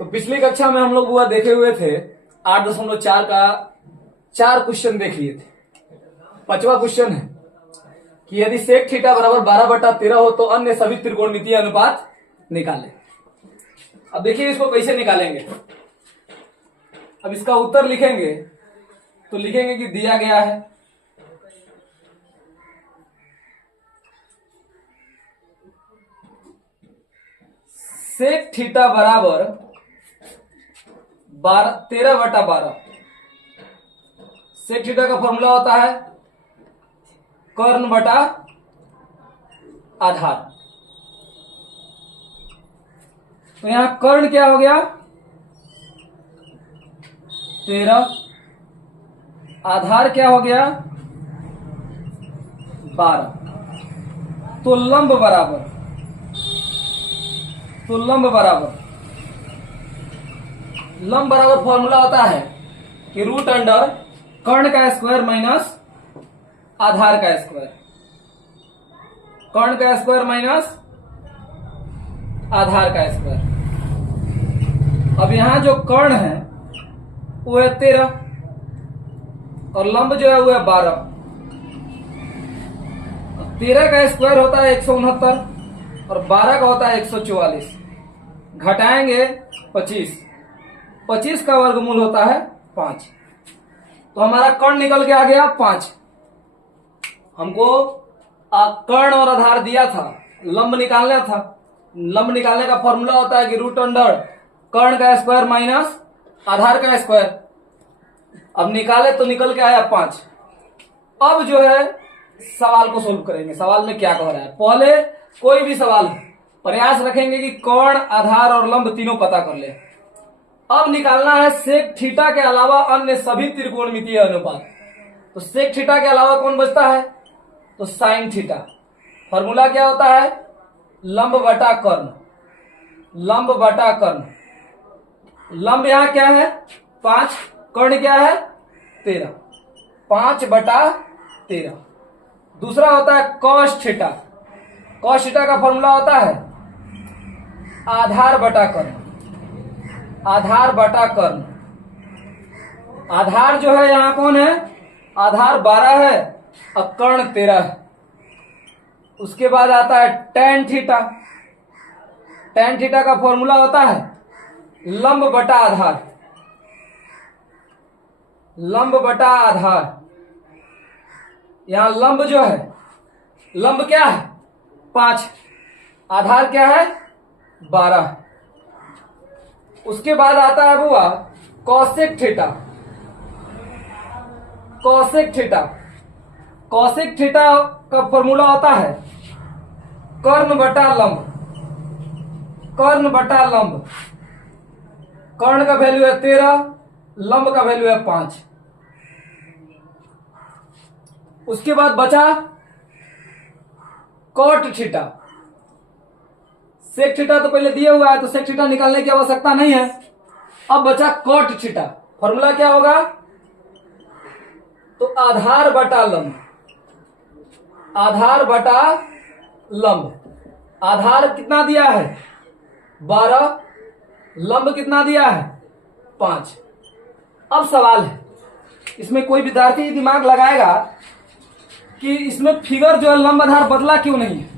तो पिछली कक्षा में हम लोग वो देखे हुए थे 8.4 का 4 क्वेश्चन देख लिए थे। 5वां क्वेश्चन है कि यदि सेक थीटा बराबर 12/13 हो तो अन्य सभी त्रिकोणमितीय अनुपात निकालें। अब देखिए इसको कैसे निकालेंगे। अब इसका उत्तर लिखेंगे तो लिखेंगे कि दिया गया है सेक थीटा बराबर 13/12। सेक थीटा का फॉर्मूला होता है कर्ण बटा आधार। तो यहां कर्ण क्या हो गया 13, आधार क्या हो गया 12। तो लंब बराबर फॉर्मूला होता है कि रूट अंडर कर्ण का स्क्वायर माइनस आधार का स्क्वायर। कर्ण का स्क्वायर माइनस आधार का स्क्वायर। अब यहां जो कर्ण है वो है 13 और लंब जो है वो है 12। 13 का स्क्वायर होता है 169 और 12 का होता है 144। घटाएंगे 25 का वर्गमूल होता है 5। तो हमारा कर्ण निकल के आ गया 5। हमको कर्ण और आधार दिया था, लंब निकालना था। लंब निकालने का फॉर्मूला होता है कि रूट अंडर कर्ण का स्क्वायर माइनस आधार का स्क्वायर। अब निकाले तो निकल के आया 5। अब जो है सवाल को सोल्व करेंगे। सवाल में क्या कह रहा है, पहले कोई भी सवाल प्रयास रखेंगे कि कर्ण आधार और लंब तीनों पता कर ले। अब निकालना है सेक थीटा के अलावा अन्य सभी त्रिकोणमितीय अनुपात। तो सेक थीटा के अलावा कौन बचता है, तो साइन थीटा। फॉर्मूला क्या होता है लंब बटा कर्ण। लंब बटा कर्ण। लंब यहां क्या है 5, कर्ण क्या है 13। 5/13। दूसरा होता है कॉस थीटा। कॉस थीटा का फॉर्मूला होता है आधार बटा कर्ण। आधार बटा कर्ण। आधार जो है यहां कौन है, आधार 12 है और कर्ण 13 है। उसके बाद आता है tan थीटा। tan थीटा का फॉर्मूला होता है लंब बटा आधार। लंब बटा आधार। यहां लंब जो है, लंब क्या है 5, आधार क्या है 12। उसके बाद आता है बुआ cosec theta. Cosec theta. Cosec theta का फॉर्मूला होता है कर्ण बटा लंब। कर्ण बटा लंब। कर्ण का वैल्यू है 13, लंब का वैल्यू है 5। उसके बाद बचा कॉट थीटा। सेक थीटा तो पहले दिया हुआ है तो सेक थीटा निकालने की आवश्यकता नहीं है। अब बचा कॉट थीटा। फॉर्मूला क्या होगा, तो आधार बटा लंब। आधार बटा लंब। आधार कितना दिया है 12, लंब कितना दिया है 5। अब सवाल है, इसमें कोई विद्यार्थी दिमाग लगाएगा कि इसमें फिगर जो है लंब आधार बदला क्यों नहीं है।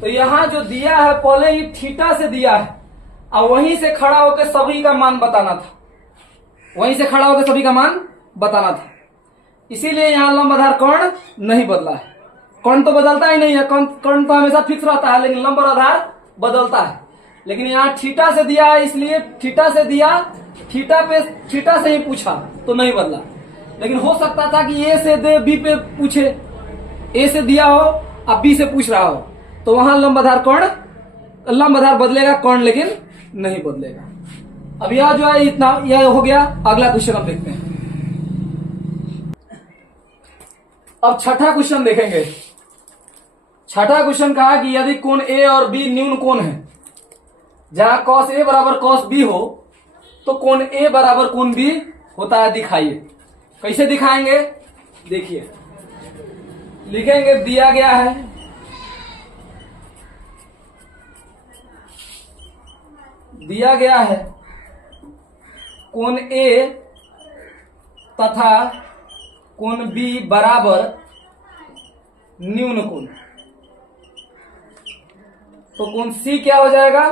तो यहां जो दिया है पहले ही थीटा से दिया है और वहीं से खड़ा होकर सभी का मान बताना था। वहीं से खड़ा होकर सभी का मान बताना था। इसीलिए यहां लंब आधार कर्ण नहीं बदला है। कर्ण तो बदलता ही नहीं है, कर्ण तो हमेशा फिक्स रहता है, लेकिन लंब और आधार बदलता है। लेकिन यहाँ थीटा से दिया है इसलिए थीटा से दिया, थीटा से ही पूछा तो नहीं बदला। लेकिन हो सकता था कि ए से दे बी पे पूछे, ए से दिया हो अब बी से पूछ रहा हो, तो वहां लंब आधार बदलेगा, कर्ण लेकिन नहीं बदलेगा। अब यह जो है इतना यह हो गया। अगला क्वेश्चन हम देखते हैं। अब छठा क्वेश्चन देखेंगे। छठा क्वेश्चन कहा कि यदि कोण ए और बी न्यून कोण है, जहां cos ए बराबर cos बी हो तो कोण ए बराबर कोण बी होता है, दिखाइए। कैसे दिखाएंगे देखिए, लिखेंगे दिया गया है कोण ए तथा कोण बी बराबर न्यून कोण, तो कोण सी क्या हो जाएगा?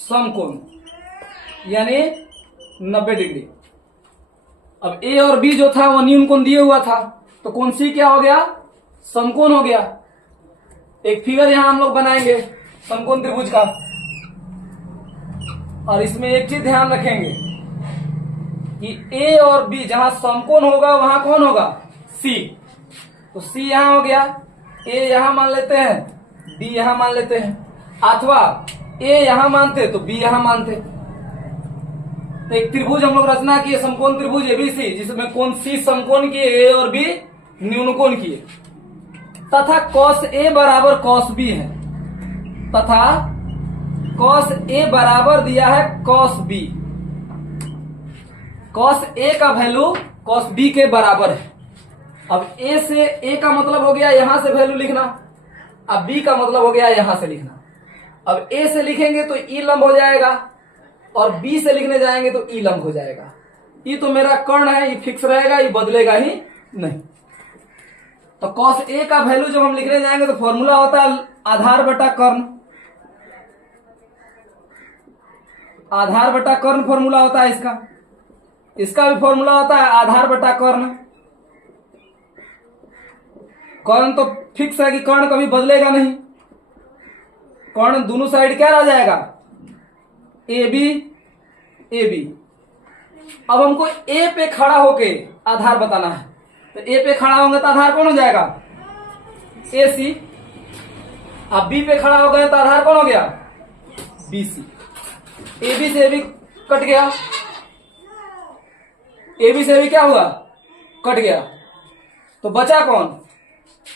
समकोण, यानी 90 डिग्री। अब ए और बी जो था वो न्यून कोण दिए हुआ था, तो कोण सी क्या हो गया? समकोण हो गया। एक फिगर यहां हम लोग बनाएंगे समकोण त्रिभुज का, और इसमें एक चीज ध्यान रखेंगे कि ए और बी जहां समकोण होगा वहां कौन होगा? सी। तो सी यहां हो गया, ए यहां मान लेते हैं, बी यहां मान लेते हैं, अथवा ए यहां मानते तो बी यहां मानते। तो एक त्रिभुज हम लोग रचना किए, समकोण त्रिभुज एबीसी, जिसमें कोण सी समकोण किए, ए और बी न्यून कोण किए, तथा कॉस ए बराबर कॉस बी है, तथा कॉस ए बराबर दिया है कॉस बी। कॉस ए का वैल्यू कॉस बी के बराबर है। अब ए से ए का मतलब हो गया यहां से वैल्यू लिखना, अब बी का मतलब हो गया यहां से लिखना। अब ए से लिखेंगे तो ई लंब हो जाएगा, और बी से लिखने जाएंगे तो ई लंब हो जाएगा। ई तो मेरा कर्ण है, ये फिक्स रहेगा, ये बदलेगा ही नहीं। तो कॉस ए का वैल्यू जब हम लिखने जाएंगे तो फॉर्मूला होता है आधार बटा कर्ण, आधार बटा कर्ण फॉर्मूला होता है इसका। इसका भी फॉर्मूला होता है आधार बटा कर्ण। कर्ण तो फिक्स है कि कर्ण कभी बदलेगा नहीं। कर्ण दोनों साइड क्या रह जाएगा? A B, A B. अब हमको ए पे खड़ा होके आधार बताना है, तो ए पे खड़ा होंगे तो आधार कौन हो जाएगा? ए सी। अब बी पे खड़ा हो गए तो आधार कौन हो गया? B C. ए बी से ए बी कट गया, ए बी से ए बी क्या हुआ? कट गया। तो बचा कौन?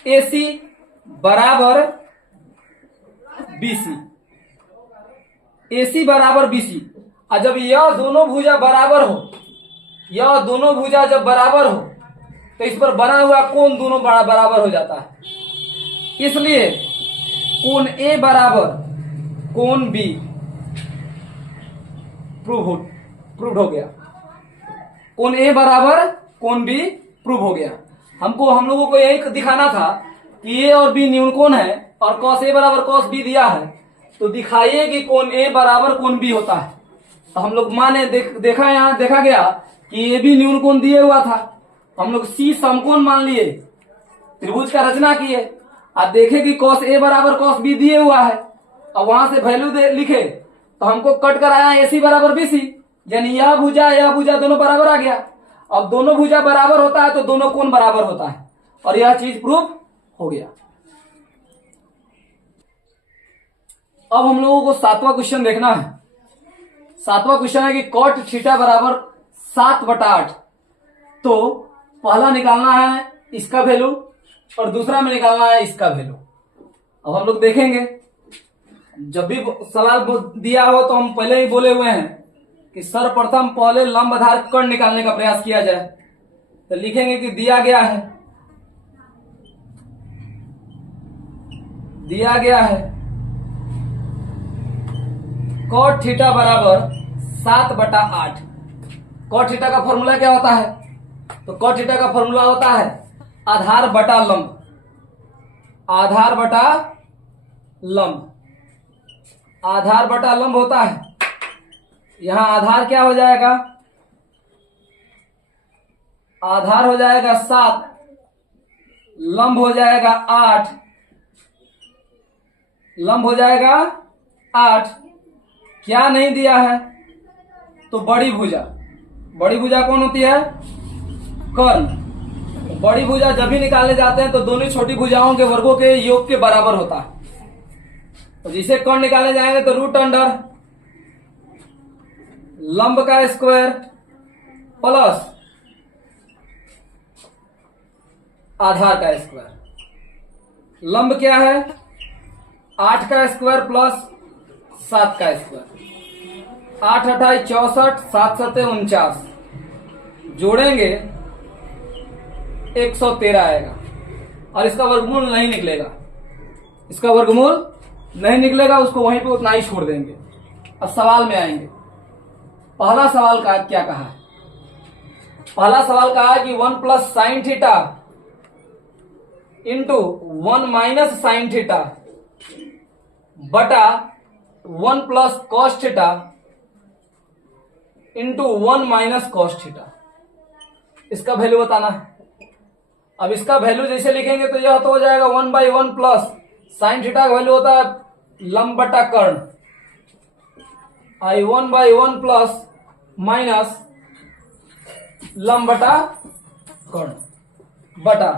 ए सी बराबर बी सी, ए सी बराबर बी सी। और जब यह दोनों भुजा बराबर हो, यह दोनों भुजा जब बराबर हो तो इस पर बना हुआ कोण दोनों बराबर हो जाता है। इसलिए कोण ए बराबर कोण बी प्रूव हो गया। कोण ए बराबर कोण बी प्रूव हो गया। हम लोगों को यही दिखाना था कि ए और बी न्यून कोण है, और कॉस ए बराबर कॉस बी दिया है, तो दिखाइए कि कोण ए बराबर कोण बी होता है। तो हम लोग माने देखा यहां देखा गया कि ए बी न्यून कोण दिए हुआ था, हम लोग सी समकोण मान लिए, त्रिभुज का रचना किए, अब देखे कि कॉस ए बराबर कॉस बी दिए हुआ है, और वहां से वैल्यू लिखे तो हमको कट कर आया ए सी बराबर बी सी, यानी यह भुजा दोनों बराबर आ गया। अब दोनों भुजा बराबर होता है तो दोनों कोण बराबर होता है, और यह चीज प्रूव हो गया। अब हम लोगों को 7वां क्वेश्चन देखना है। 7वां क्वेश्चन है कि कॉट थीटा बराबर 7/8। तो पहला निकालना है इसका वैल्यू और दूसरा में निकालना है इसका वैल्यू। अब हम लोग देखेंगे, जब भी सवाल दिया हो तो हम पहले ही बोले हुए हैं कि सर्वप्रथम पहले लंब आधार कर्ण निकालने का प्रयास किया जाए। तो लिखेंगे कि दिया गया है कॉट थीटा बराबर 7/8। कॉट थीटा का फॉर्मूला क्या होता है? तो कॉट थीटा का फॉर्मूला होता है आधार बटा लंब, आधार बटा लंब, आधार बटा लंब होता है। यहां आधार क्या हो जाएगा? आधार हो जाएगा 7, लंब हो जाएगा 8, लंब हो जाएगा 8। क्या नहीं दिया है? तो बड़ी भुजा। बड़ी भुजा कौन होती है? कर्ण। बड़ी भुजा जब भी निकालने जाते हैं तो दोनों छोटी भुजाओं के वर्गों के योग के बराबर होता है। तो जिसे कर्ण निकालने जाएंगे तो रूट अंडर लंब का स्क्वायर प्लस आधार का स्क्वायर। लंब क्या है? 8 का स्क्वायर प्लस 7 का स्क्वायर। 8 8 64, 7 7 49, जोड़ेंगे 113 आएगा, और इसका वर्गमूल नहीं निकलेगा। इसका वर्गमूल नहीं निकलेगा, उसको वहीं पे उतना ही छोड़ देंगे। अब सवाल में आएंगे। पहला सवाल का क्या कहा है? पहला सवाल कहा है कि 1 plus sine theta into 1 minus sine theta बटा 1 plus cos theta into 1 minus cos theta. इसका वैल्यू बताना है। अब इसका वैल्यू जैसे लिखेंगे तो यह तो हो जाएगा 1/1 प्लस साइन थीटा का वैल्यू होता है लंब बटा कर्ण, आई 1/1 प्लस माइनस लंब बटा कर्ण बटा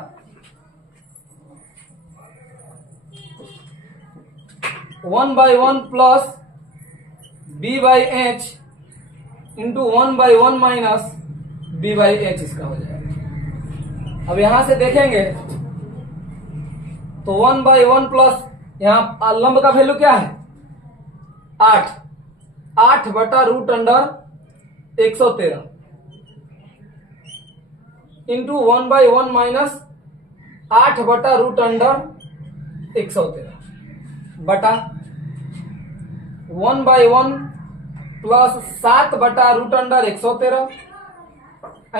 1/1 plus b/h into 1/1 minus b/h इसका हो जाएगा। अब यहां से देखेंगे तो 1/1 प्लस यहां लंब का वैल्यू क्या है 8 बटा रूट अंडर 113 इंटू 1/1 माइनस 8 बटा रूट अंडर 113 बटा 1/1 प्लस 7 बटा रूट अंडर 113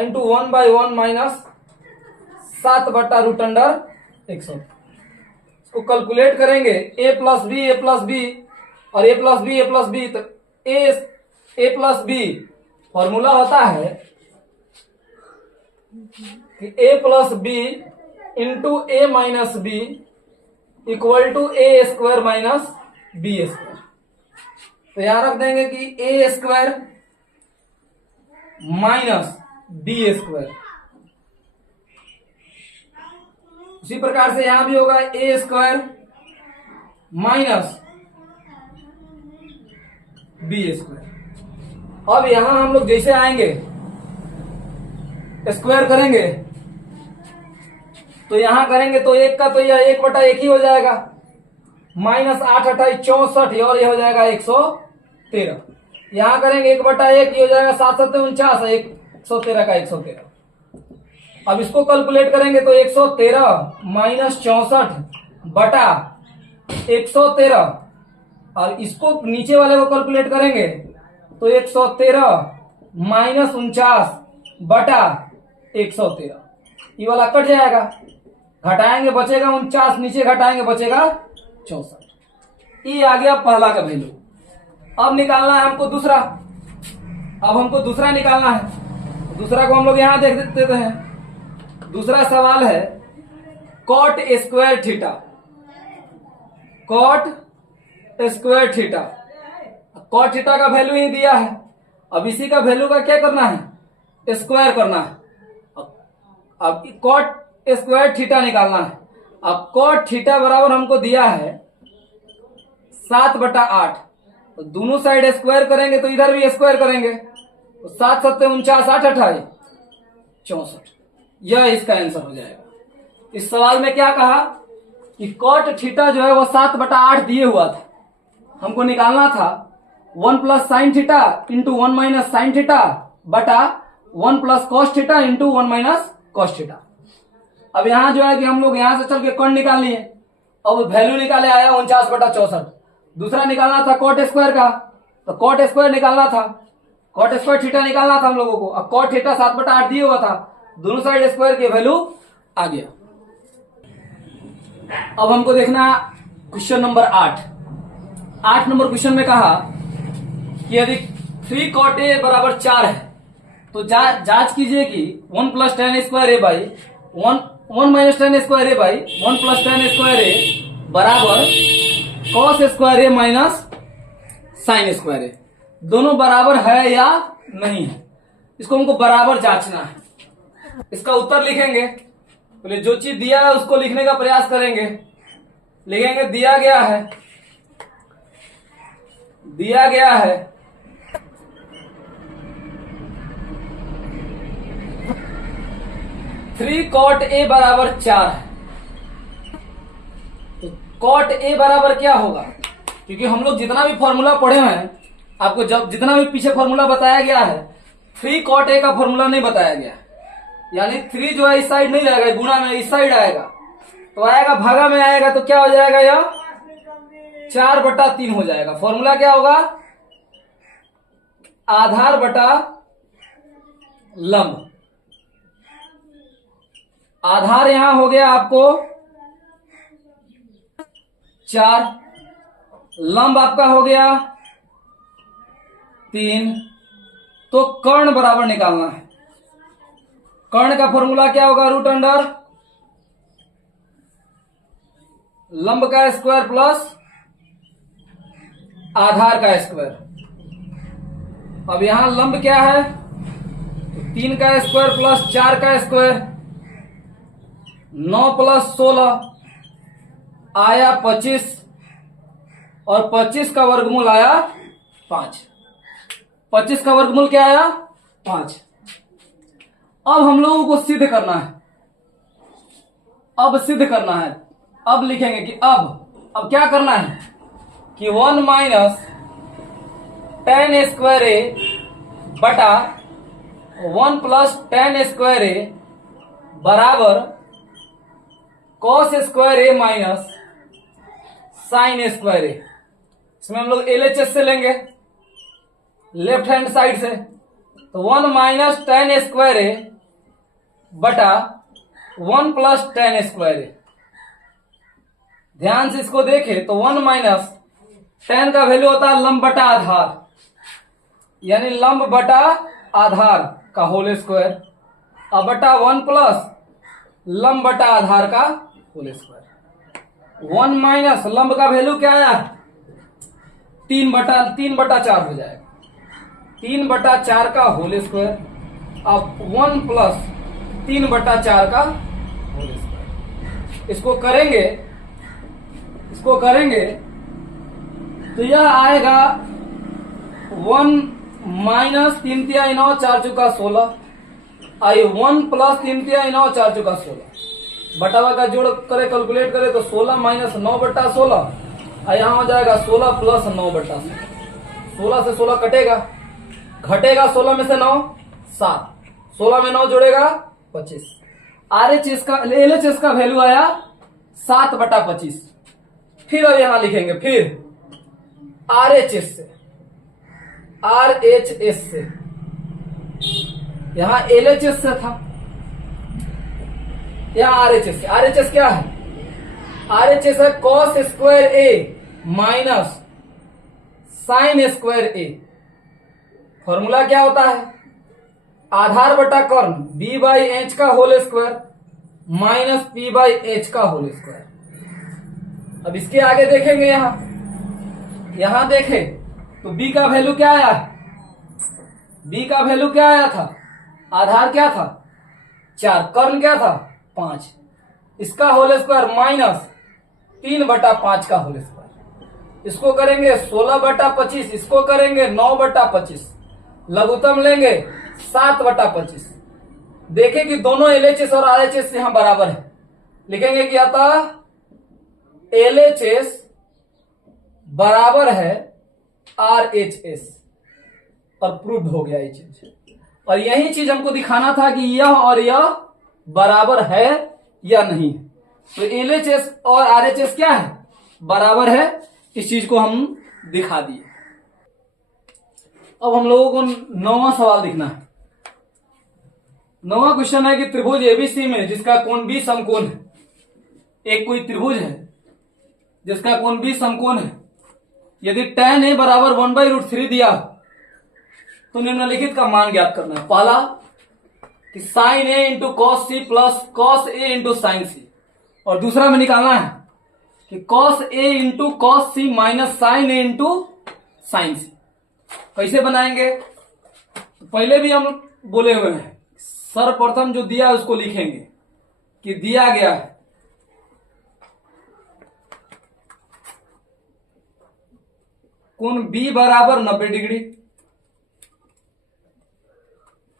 इंटू 1/1 माइनस 7 बटा रूट अंडर 100। इसको कैलकुलेट करेंगे a प्लस बी और a प्लस बी तो a प्लस बी फॉर्मूला होता है कि a plus B into a minus B equal to a square minus B square. तो यहां रख देंगे कि a square minus B square. उसी प्रकार से यहां भी होगा A square minus B square. अब यहां हम लोग जैसे आएंगे स्क्वायर करेंगे तो यहां करेंगे तो एक का तो यह 1/1 ही हो जाएगा, माइनस 8 28 64 और यह हो जाएगा 113। यहां करेंगे 1/1 ही हो जाएगा 7 7 49 113 का 113। अब इसको कैलकुलेट करेंगे तो 113 माइनस 64 बटा 113 और इसको नीचे वाले को कैलकुलेट करेंगे तो 113 माइनस 49 बटा 113। ये वाला कट जाएगा, घटाएंगे बचेगा 49, नीचे घटाएंगे बचेगा 64। ये आ गया पहला का वैल्यू। अब निकालना है हमको दूसरा। अब हमको दूसरा निकालना है। दूसरा को हम लोग यहां देख देते हैं। दूसरा सवाल है cot square theta. Cot square theta, cot theta का वैल्यू ही दिया है। अब इसी का वैल्यू का क्या करना है स्क्वायर करना है। अब कॉट स्क्वायर थीटा निकालना है। अब कॉट थीटा बराबर हमको दिया है 7/8। तो दोनों साइड स्क्वायर करेंगे तो इधर भी स्क्वायर करेंगे तो 7 7 49 8 28 64। यह इसका आंसर हो जाएगा। इस सवाल में क्या कहा कि कॉट थीटा जो है वो 7/8 दिए हुआ था, हमको निकालना था 1 plus sine theta into 1 minus sine theta बटा 1 plus cos theta into 1 minus cos theta. अब यहां जो है कि हम लोग यहां से चल के कौन निकाल लिए। अब वैल्यू निकाले आया 49/64। दूसरा निकालना था कॉट स्क्वायर का, तो कॉट स्क्वायर निकालना था, कॉट स्क्वायर थीटा निकालना था हम लोगों को। अब कॉट थीटा 7/8 दिए हुआ था, दोनों साइड स्क्वायर की वैल्यू आ गया। अब हमको देखना क्वेश्चन नंबर 8 नंबर क्वेश्चन में कहा कि यदि 3 कॉट ए बराबर 4 है तो जांच कीजिए कि 1 plus tan square A by 1 minus tan square A by 1 plus tan square A बराबर cos square A minus sine square A दोनों बराबर है या नहीं है। इसको हमको बराबर जांचना है। इसका उत्तर लिखेंगे, पहले जो चीज दिया है उसको लिखने का प्रयास करेंगे। लिखेंगे दिया गया है 3 कॉट ए बराबर 4 है। तो कॉट ए बराबर क्या होगा, क्योंकि हम लोग जितना भी फॉर्मूला पढ़े हैं, आपको जब जितना भी पीछे फॉर्मूला बताया गया है 3 कॉट ए का फॉर्मूला नहीं बताया गया, यानी 3 जो है इस साइड नहीं जाएगा, गुणा में इस साइड आएगा तो आएगा भागा में आएगा तो क्या हो जाएगा, यह 4/3 हो जाएगा। फॉर्मूला क्या होगा, आधार बटा लंब। आधार यहां हो गया आपको 4, लंब आपका हो गया 3। तो कर्ण बराबर निकालना है। कर्ण का फॉर्मूला क्या होगा? रूट अंडर लंब का स्क्वायर प्लस आधार का स्क्वायर। अब यहां लंब क्या है? तो 3 का स्क्वायर प्लस 4 का स्क्वायर, 9 प्लस 16 आया 25, और 25 का वर्गमूल आया 5। 25 का वर्गमूल क्या आया? 5। अब हम लोगों को सिद्ध करना है। अब सिद्ध करना है। अब लिखेंगे कि अब क्या करना है कि 1 माइनस tan स्क्वायर ए बटा 1 प्लस tan स्क्वायर ए बराबर cos square A minus sine square ए। इसमें हम लोग LHS से लेंगे लेफ्ट हैंड साइड से। तो 1 माइनस tan स्क्वायर ए बटा 1 प्लस tan स्क्वायर ए। ध्यान से इसको देखें तो 1 माइनस tan का वैल्यू होता है लंब बटा आधार, यानी लंब बटा आधार का होल स्क्वायर, अब बटा 1 प्लस लंब बटा आधार का होल स्क्वायर। 1 माइनस लंब का वैल्यू क्या आया? 3 बटा 4 हो जाएगा। 3 बटा 4 का होल स्क्वायर, अब 1 प्लस 3 बटा 4 का होल स्क्वायर। इसको करेंगे तो यह आएगा 1 माइनस 3 तिहाई 9 4 चुका 16 आई 1 प्लस 3 तिहाई 9 4 चुका 16 बटावा का जोड़ करे कैलकुलेट करे तो 16 माइनस 9 बटा 16 और यहां हो जाएगा 16 प्लस 9 बटा 16 से 16 कटेगा, घटेगा 16 में से 9 7, 16 में 9 जोड़ेगा 25। RHS का LHS का वैल्यू आया 7 बटा 25। फिर अब यहां लिखेंगे, फिर RHS से यहां LHS से था, यहां RHS से। RHS क्या है? RHS है cos square A minus sine square A. Formula क्या होता है? आधार बटा कर्ण b बाई एच का whole square minus p by H का होल स्क्वायर। अब इसके आगे देखेंगे, यहां देखें तो b का वैल्यू क्या आया? b का वैल्यू क्या आया था? आधार क्या था? 4, कर्ण क्या था? 5, इसका होल स्क्वायर माइनस 3 बटा 5 का होल स्क्वायर। इसको करेंगे 16 बटा 25, इसको करेंगे 9 बटा 25, लघुत्तम लेंगे 7 बटा 25। देखें कि दोनों LHS और RHS यहां बराबर है। लिखेंगे कि अतः LHS बराबर है RHS, और प्रूव्ड हो गया ये चीज। और यही चीज हमको दिखाना था कि यह और यह बराबर है या नहीं। तो LHS और RHS क्या है? बराबर है। इस चीज को हम दिखा दिए। अब हम लोगों को 9वां सवाल लिखना है। 9वां क्वेश्चन है कि त्रिभुज ABC में जिसका कोण B समकोण है, एक कोई त्रिभुज है जिसका कोण B समकोण है, यदि tan A बराबर 1/√3 दिया तो निम्नलिखित का मान ज्ञात करना है। पहला कि sin A into cos C plus cos A into sine C, और दूसरा में निकालना है कि cos A into cos C minus sine A into sine C। कैसे बनाएंगे? तो पहले भी हम बोले हुए हैं, सर्वप्रथम जो दिया है उसको लिखेंगे कि दिया गया है कोण B बराबर 90 डिग्री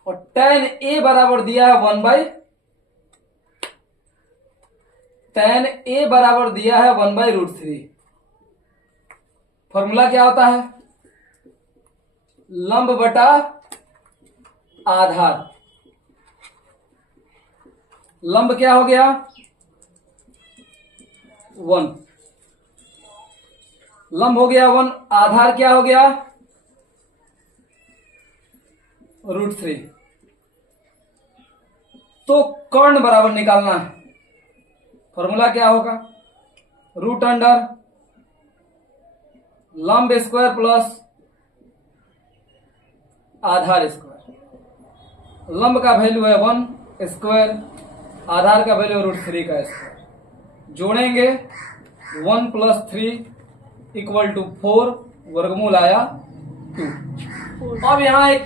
और tan A बराबर दिया है 1/√3। फॉर्मूला क्या होता है? लंब बटा आधार। लंब क्या हो गया? 1, लंब हो गया 1, आधार क्या हो गया? √3। तो कर्ण बराबर निकालना है। फॉर्मूला क्या होगा? रूट अंडर लंब स्क्वायर प्लस आधार स्क्वायर। लंब का वैल्यू है 1 स्क्वायर, आधार का वैल्यू √3 का स्क्वायर। जोड़ेंगे 1 + 3 = 4, वर्गमूल आया 2। अब यहां एक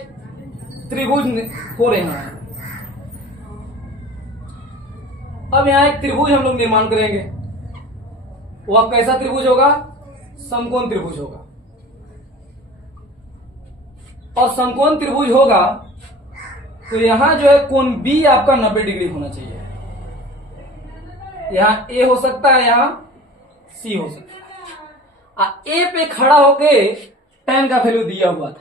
त्रिभुज 4 यहां है। अब यहां एक त्रिभुज हम लोग निर्माण करेंगे। वह कैसा त्रिभुज होगा? समकोण त्रिभुज होगा। और समकोण त्रिभुज होगा तो यहां जो है कोण B आपका 90 डिग्री होना चाहिए। यहां A हो सकता है, यहां C हो सकता है। A पे खड़ा होके tan का वैल्यू दिया हुआ था,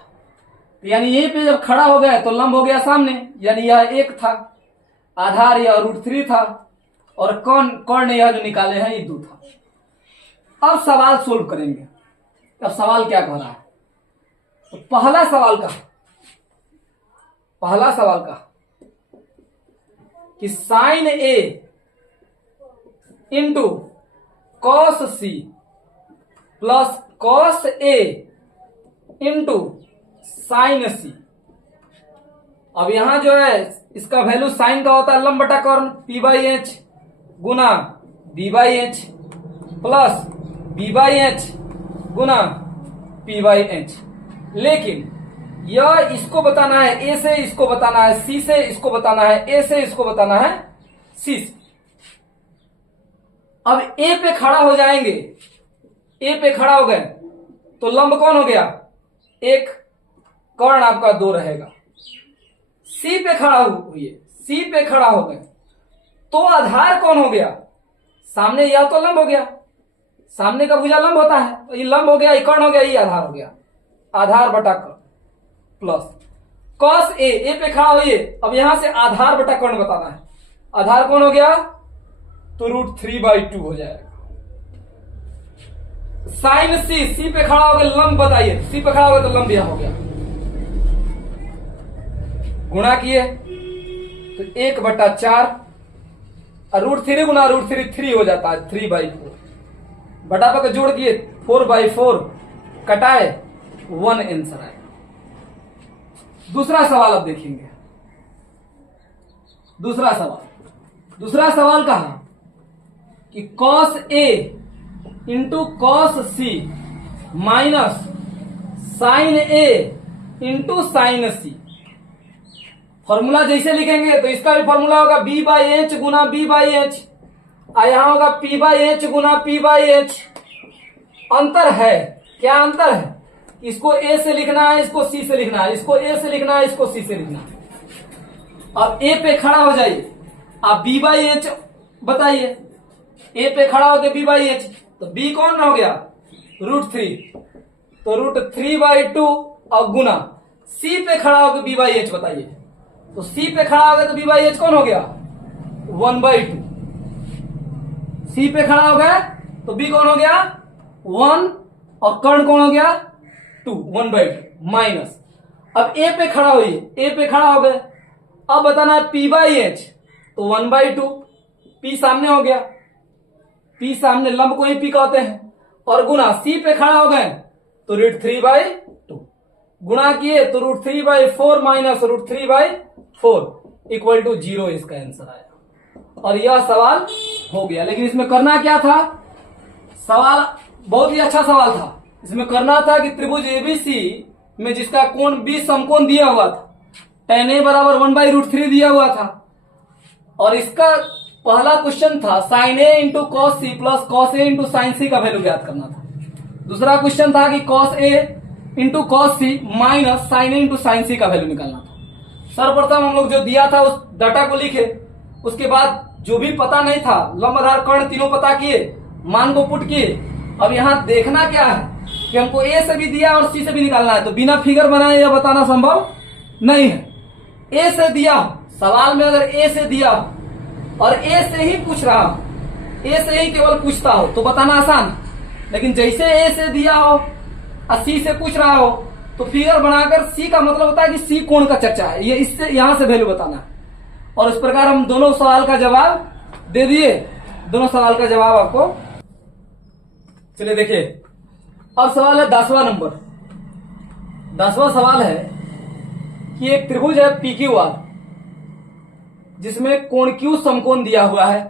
यानी A पे जब खड़ा हो गया तो लंब हो गया सामने, यानी यह 1 था, आधार यह √3 था, और कर्ण यह जो निकाले हैं ये 2 था। अब सवाल सोल्व करेंगे। अब सवाल क्या कह रहा है? तो पहला सवाल का कि sin A into cos C plus cos A into sin C। अब यहां जो है इसका वैल्यू साइन का होता है लंब बटा कर्ण, P/H गुना B/H प्लस B/H गुना P/H। लेकिन यह इसको बताना है A से, इसको बताना है C से, इसको बताना है A से, इसको बताना है C से। अब A पे खड़ा हो जाएंगे, A पे खड़ा हो गए तो लंब कौन हो गया? 1, कर्ण आपका 2 रहेगा। C पे खड़ा हुए, C पे खड़ा हो गए तो आधार कौन हो गया? सामने यह तो लंब हो गया, सामने का भुजा लंब होता है, तो ये लंब हो गया, ये कर्ण हो गया, ये आधार हो गया। आधार बटा कर्ण प्लस cos A पे खड़ा हुए। अब यहां से आधार बटा कर्ण बताना है। आधार कौन हो गया? तो √3/2 हो जाएगा। sin C पे खड़ा हो गया, लंब बताइए, C पे खड़ा हो गया तो लंब यह हो गया। गुणा किए तो 1/4 और √3 गुना √3 3 हो जाता है, 3/4 बटा पर जोड़ किए 4/4 कटाए 1 आंसर आएगा। दूसरा सवाल अब देखेंगे। दूसरा सवाल कहा कि cos A into cos C minus sin A into sin C। Formula जैसे लिखेंगे तो इसका भी फॉर्मूला होगा B/H गुना B/H, और यहां होगा P/H गुना P/H। अंतर है, क्या अंतर है? इसको A से लिखना है, इसको C से लिखना है, इसको A से लिखना है, इसको C से लिखना है। अब A पे खड़ा हो जाइए, आप B/H बताइए। A पे खड़ा होकर B/H, तो B कौन हो गया? √3, तो √3/2 और गुना C पे खड़ा होकर B/H बताइए, तो C पे खड़ा हो गया तो B/H कौन हो गया? 1/2। C पे खड़ा हो गया तो B कौन हो गया? 1, और कर्ण कौन हो गया? 2, 1/2 माइनस। अब A पे खड़ा होइए, A पे खड़ा हो गए। अब बताना है P/H, तो 1/2, P सामने हो गया, P सामने, लंब को ही P कहते हैं, और गुना C पे खड़ा हो गए तो √3/2 गुणा किए तो √3/4 माइनस √3/4 = 0 इसका आंसर आया। और यह सवाल हो गया। लेकिन इसमें करना क्या था? सवाल बहुत ही अच्छा सवाल था। इसमें करना था कि त्रिभुज ABC में जिसका कोण B समकोण दिया हुआ था, tan A बराबर 1/√3 दिया हुआ था, और इसका पहला क्वेश्चन था sin A into cos C plus cos A into sin C का वैल्यू ज्ञात करना था। दूसरा क्वेश्चन था कि cos A into cos C minus sin A into sin C का वैल्यू निकालना था। सर्वप्रथम हम लोग जो दिया था उस डाटा को लिखे, उसके बाद जो भी पता नहीं था लंब आधार कर्ण तीनों पता किए, मान को पुट किए। अब यहाँ देखना क्या है कि हमको A से भी दिया और C से भी निकालना है, तो बिना फिगर बनाए यह बताना संभव नहीं है। A से दिया सवाल में, अगर A से दिया और A से ही पूछ रहा, A से ही केवल पूछता हो तो बताना आसान, लेकिन जैसे A से दिया हो और C से पूछ रहा हो तो फिगर बनाकर सी का मतलब होता है कि सी कोण का चर्चा है, ये इससे यहां से वैल्यू बताना है। और इस प्रकार हम दोनों सवाल का जवाब दे दिए, दोनों सवाल का जवाब आपको। चलिए देखिए, अब सवाल है 10वां नंबर। 10वां सवाल है कि एक त्रिभुज है पी क्यू आर, जिसमें कोण क्यू समकोण दिया हुआ है।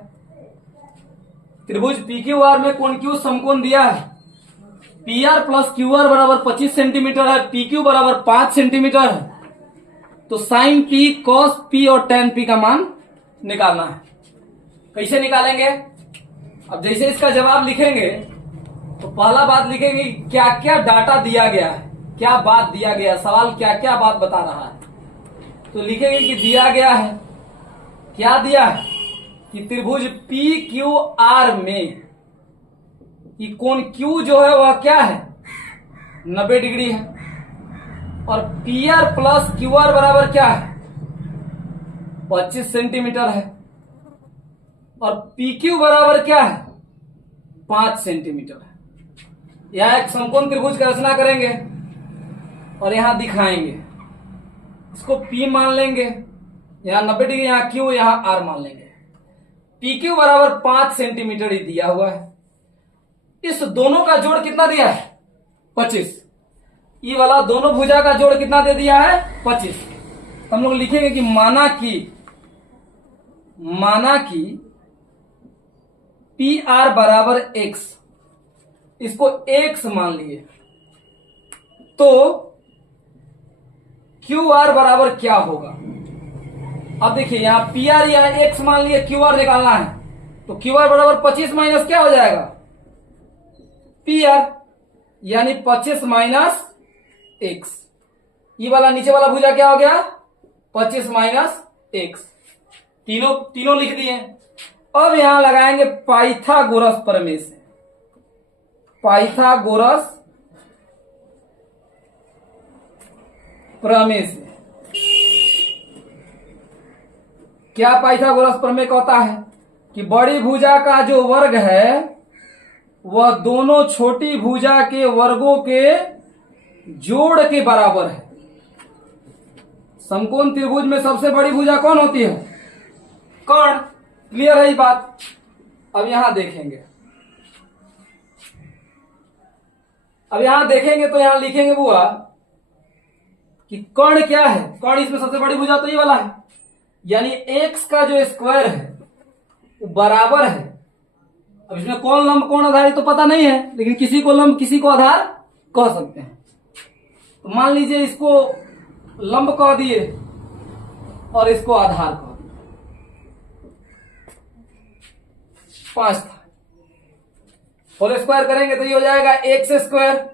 त्रिभुज पी क्यू आर में कोण क्यू समकोण दिया है। P R plus Q R बराबर 25 सेंटीमीटर है, पी क्यू बराबर 5 सेंटीमीटर है। तो साइन पी, कॉस पी और टेन पी का मान निकालना है। कैसे निकालेंगे? अब जैसे इसका जवाब लिखेंगे तो पहला बात लिखेंगे क्या क्या डाटा दिया गया है, क्या बात दिया गया, सवाल क्या क्या बात बता रहा है। तो लिखेंगे कि दिया गया है, क्या दिया है कि त्रिभुज पी क्यू आर में कि कोण क्यू जो है वह क्या है 90 डिग्री है, और P R plus Q R बराबर क्या है 25 सेंटीमीटर है, और पी क्यू बराबर क्या है 5 सेंटीमीटर है। यह एक समकोण त्रिभुज की रचना करेंगे और यहां दिखाएंगे। इसको P मान लेंगे, यहां 90 डिग्री, यहां Q, यहां R मान लेंगे। PQ बराबर 5 सेंटीमीटर ही दिया हुआ है। इस दोनों का जोड़ कितना दिया है 25। ये वाला दोनों भुजा का जोड़ कितना दे दिया है 25। हम लोग लिखेंगे कि माना कि पी आर बराबर x, इसको x मान लिए, तो क्यू आर बराबर क्या होगा। अब देखिए यहां पी आर या x मान लिए, क्यू आर निकालना है, तो क्यू आर बराबर 25 माइनस क्या हो जाएगा पी आर, यानी 25 माइनस x। ये वाला नीचे वाला भुजा क्या हो गया 25 माइनस x। तीनों लिख दिए। अब यहां लगाएंगे पाइथागोरस प्रमेय से। पाइथागोरस प्रमेय से क्या पाइथागोरस प्रमेय कहता है कि बड़ी भुजा का जो वर्ग है वह दोनों छोटी भुजा के वर्गों के जोड़ के बराबर है। समकोण त्रिभुज में सबसे बड़ी भुजा कौन होती है कर्ण। क्लियर है ये बात। अब यहां देखेंगे, तो यहां लिखेंगे बुआ कि कर्ण क्या है। कर्ण इसमें सबसे बड़ी भुजा तो ये वाला है, यानी x का जो स्क्वायर है वो बराबर है। अब इसमें कौन लंब कौन आधार तो पता नहीं है, लेकिन किसी को लंब किसी को आधार कह सकते हैं। तो मान लीजिए इसको लंब कह दिए और इसको आधार कह दिए। 5 था, होल स्क्वायर करेंगे तो ये हो जाएगा एक्स स्क्वायर,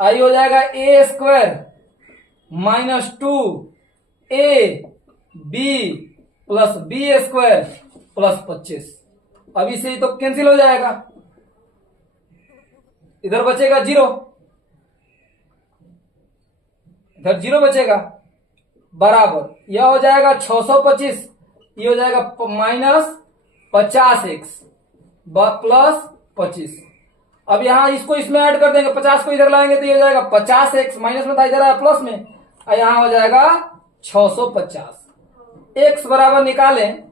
आई हो जाएगा A square minus 2 B plus B square plus 25। अभी से ही तो कैंसिल हो जाएगा, इधर बचेगा 0, इधर 0 बचेगा, बराबर यह हो जाएगा 625, ये हो जाएगा माइनस 50x प्लस 25। अब यहां इसको इसमें ऐड कर देंगे, 50 को इधर लाएंगे तो ये हो जाएगा 50x, माइनस में था इधर आया प्लस में, और यहां हो जाएगा 650। x बराबर निकालें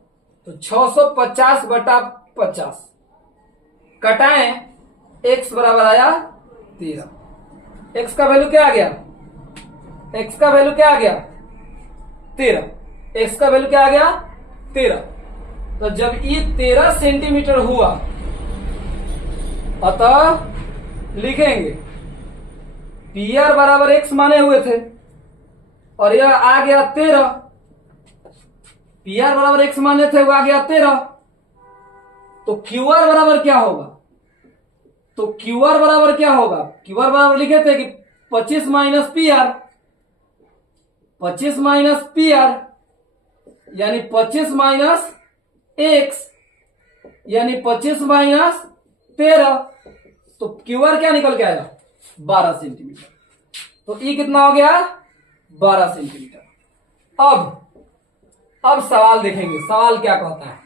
तो 650 बटा 50 कटाएं, x बराबर आया 13। x का वैल्यू क्या आ गया, x का वैल्यू क्या आ गया 13, x का वैल्यू क्या आ गया 13। तो जब ये 13 सेंटीमीटर हुआ, अतः लिखेंगे पी आर बराबर x माने हुए थे और यह आ गया 13। पी आर बराबर x माने थे, वो आ गया 13। तो क्यू आर बराबर क्या होगा, तो क्यू आर बराबर क्या होगा, क्यू आर बराबर लिखे थे कि 25 minus P R, 25 minus P R यानी 25 माइनस x यानी 25 माइनस 13। तो क्यू आर क्या निकल के आएगा 12 सेंटीमीटर। तो ई कितना हो गया 12 सेंटीमीटर। अब सवाल देखेंगे, सवाल क्या कहता है।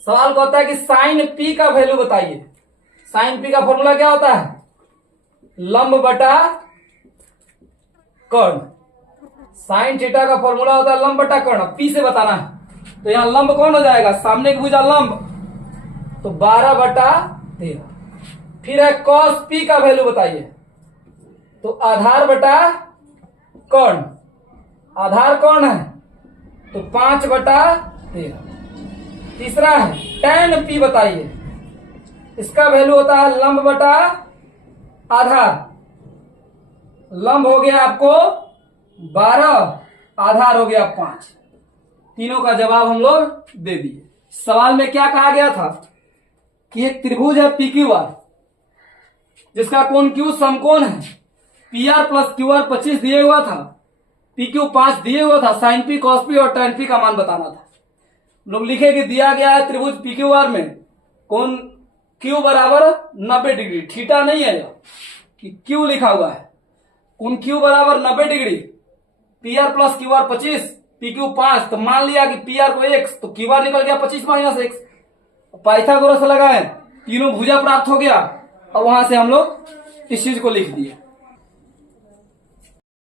सवाल कहता है कि साइन पी का वैल्यू बताइए। साइन पी का फॉर्मूला क्या होता है लंब बटा कर्ण। साइन थीटा का फॉर्मूला होता है लंब बटा कर्ण। पी से बताना है तो यहाँ लंब कौन हो जाएगा, सामने की भुजा लंब, तो 12/13। फिर है कॉस पी का वैल्यू बताइए, तो आधार बटा कर्ण, आधार कौन है तो 5/13। तीसरा है tan पी बताइए, इसका वैल्यू होता है लंब बटा आधार। लंब हो गया आपको 12, आधार हो गया 5। तीनों का जवाब हम लोग दे दिए। सवाल में क्या कहा गया था कि एक त्रिभुज है पी क्यू आर, जिसका कोण क्यू समकोण है। P R plus Q R 25 दिए हुआ था, पी क्यू 5 दिए हुआ था, साइन पी कॉस पी और tan पी का मान बताना था। लोग लिखे कि दिया गया है त्रिभुज पी क्यू आर में कोण क्यू बराबर 90 डिग्री, थीटा नहीं है कि क्यू लिखा हुआ है, कोण क्यू बराबर 90 degree, P R plus Q R 25, P Q 5, तो मान लिया कि पी आर को x, तो क्यू आर निकल गया 25 - x। पाइथागोरस लगाए, तीनों भुजा प्राप्त हो गया और वहां से हम लोग इस चीज को लिख दिए।